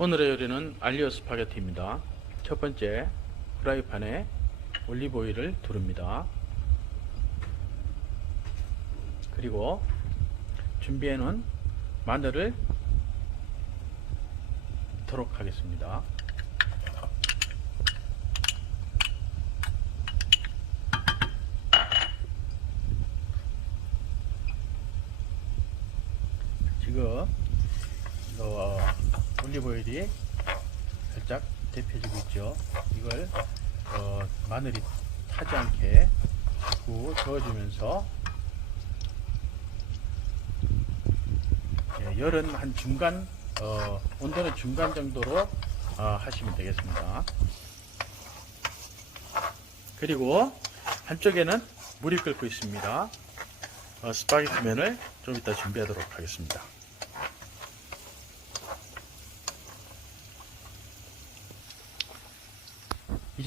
오늘의 요리는 알리오 스파게티입니다. 첫 번째 프라이팬에 올리브 오일을 두릅니다. 그리고 준비해 놓은 마늘을 넣도록 하겠습니다. 지금 어, 올리브 오일이 살짝 데펴지고 있죠. 이걸 어, 마늘이 타지 않게 자꾸 저어주면서 예, 열은 한 중간 어, 온도는 중간 정도로 어, 하시면 되겠습니다. 그리고 한쪽에는 물이 끓고 있습니다. 어, 스파게티 면을 좀 이따 준비하도록 하겠습니다.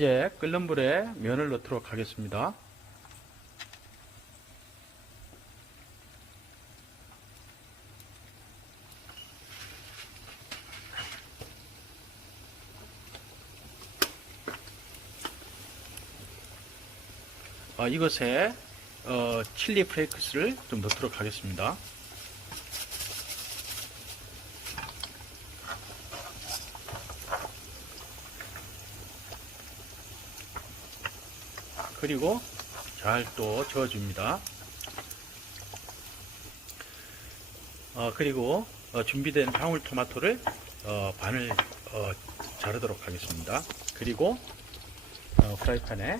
이제 끓는 물에 면을 넣도록 하겠습니다. 어, 이것에 어, 칠리 프레이크스를 좀 넣도록 하겠습니다. 그리고 잘 또 저어줍니다. 어, 그리고 어, 준비된 방울토마토를 어, 반을 어, 자르도록 하겠습니다. 그리고 어, 프라이팬에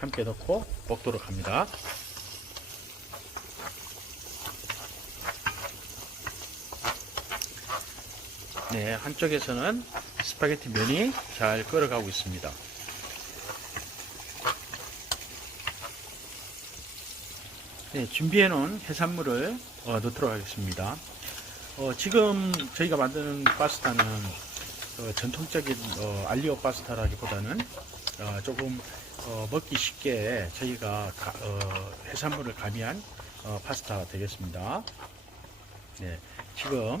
함께 넣고 볶도록 합니다. 네, 한쪽에서는 스파게티 면이 잘 끓어가고 있습니다. 네, 준비해 놓은 해산물을 어, 넣도록 하겠습니다. 어, 지금 저희가 만드는 파스타는 어, 전통적인 어, 알리오 파스타라기보다는 어, 조금 어, 먹기 쉽게 저희가 가- 어, 해산물을 가미한 어, 파스타가 되겠습니다. 네, 지금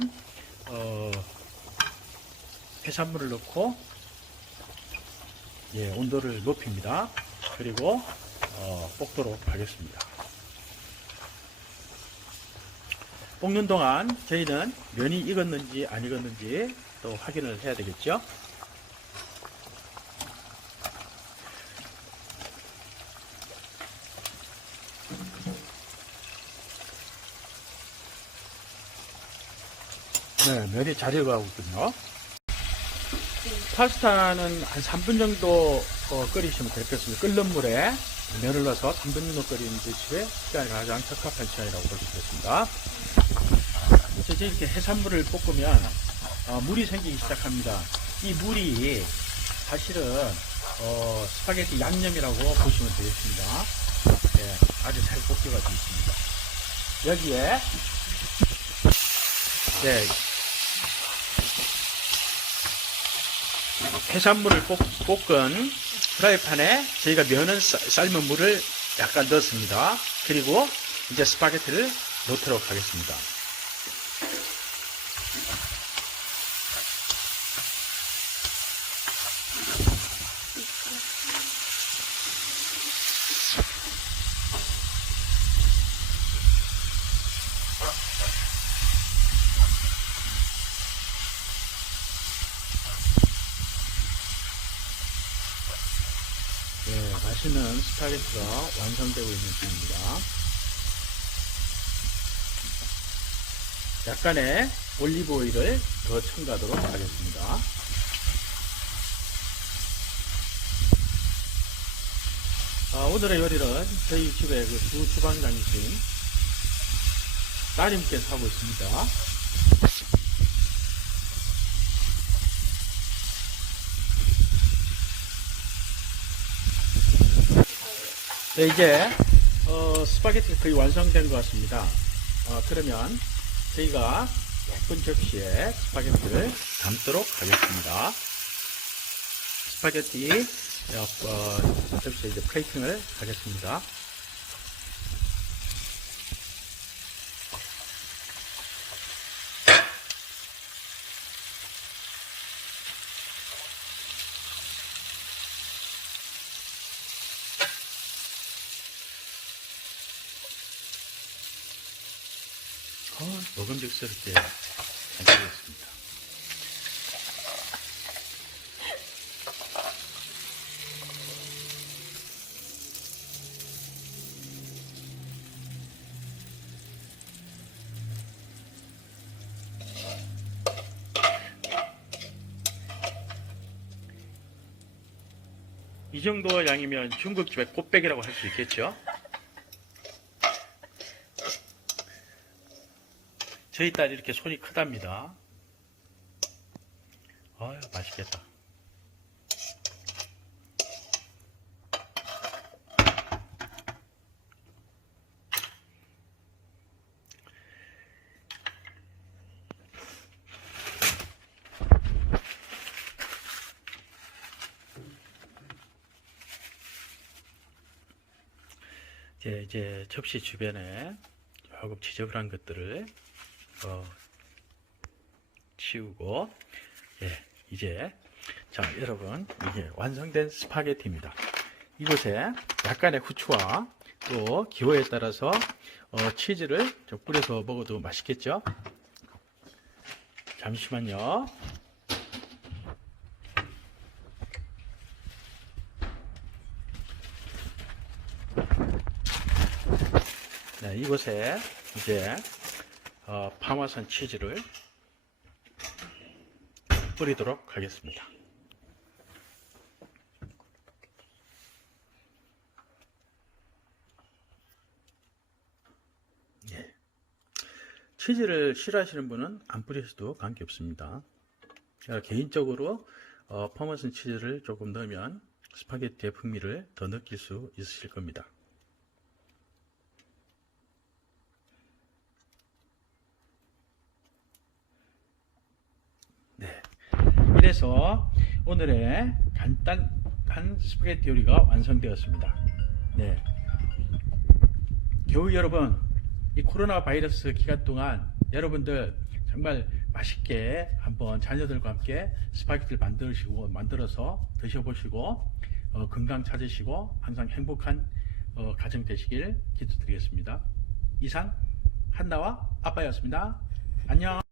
어, 해산물을 넣고 예, 온도를 높입니다. 그리고 어, 볶도록 하겠습니다. 볶는 동안 저희는 면이 익었는지 안 익었는지 또 확인을 해야 되겠죠. 네, 면이 잘 익어가고 있군요. 파스타는 한 3분 정도 어, 끓이시면 같습니다. 끓는 물에 면을 넣어서 3분 정도 끓이는 게 집에 시간이 가장 적합한 시간이라고 볼수 있겠습니다. 이제 이렇게 해산물을 볶으면 어, 물이 생기기 시작합니다. 이 물이 사실은 어, 스파게티 양념이라고 보시면 되겠습니다. 예, 아주 잘 볶여가지고 있습니다. 여기에 네, 해산물을 볶, 은 프라이팬에 저희가 면은 쌀- 삶은 물을 약간 넣었습니다. 그리고 이제 스파게티를 넣도록 하겠습니다. 네, 맛있는 스파게티가 완성되고 있는 중입니다. 약간의 올리브 오일을 더 첨가하도록 하겠습니다. 아, 오늘의 요리는 저희 집의 그 주 주방장이신 따님께서 하고 있습니다. 네, 이제 어, 스파게티 거의 완성된 것 같습니다. 어, 그러면 저희가 예쁜 접시에 스파게티를 담도록 하겠습니다. 스파게티 어, 어, 접시에 이제 플레이팅을 하겠습니다. 어, 먹음직스럽게 잘 되었습니다. 이 정도 양이면 중국집의 꽃배기라고 할 수 있겠죠? 저희 딸이 이렇게 손이 크답니다. 아유, 맛있겠다. 이제, 접시 주변에 조금 지저분한 것들을 어, 치우고 예, 이제 자 여러분 이게 완성된 스파게티입니다. 이곳에 약간의 후추와 또 기호에 따라서 어, 치즈를 좀 뿌려서 먹어도 맛있겠죠? 잠시만요. 네, 이곳에 이제 어, 파마산 치즈를 뿌리도록 하겠습니다. 예. 치즈를 싫어하시는 분은 안 뿌리셔도 관계없습니다. 제가 개인적으로 어, 파마산 치즈를 조금 넣으면 스파게티의 풍미를 더 느낄 수 있으실 겁니다. 네. 이래서 오늘의 간단한 스파게티 요리가 완성되었습니다. 네. 겨우 여러분, 이 코로나 바이러스 기간 동안 여러분들 정말 맛있게 한번 자녀들과 함께 스파게티를 만드시고 만들어서 드셔보시고 어, 건강 찾으시고 항상 행복한 어, 가정 되시길 기도드리겠습니다. 이상 한나와 아빠였습니다. 안녕.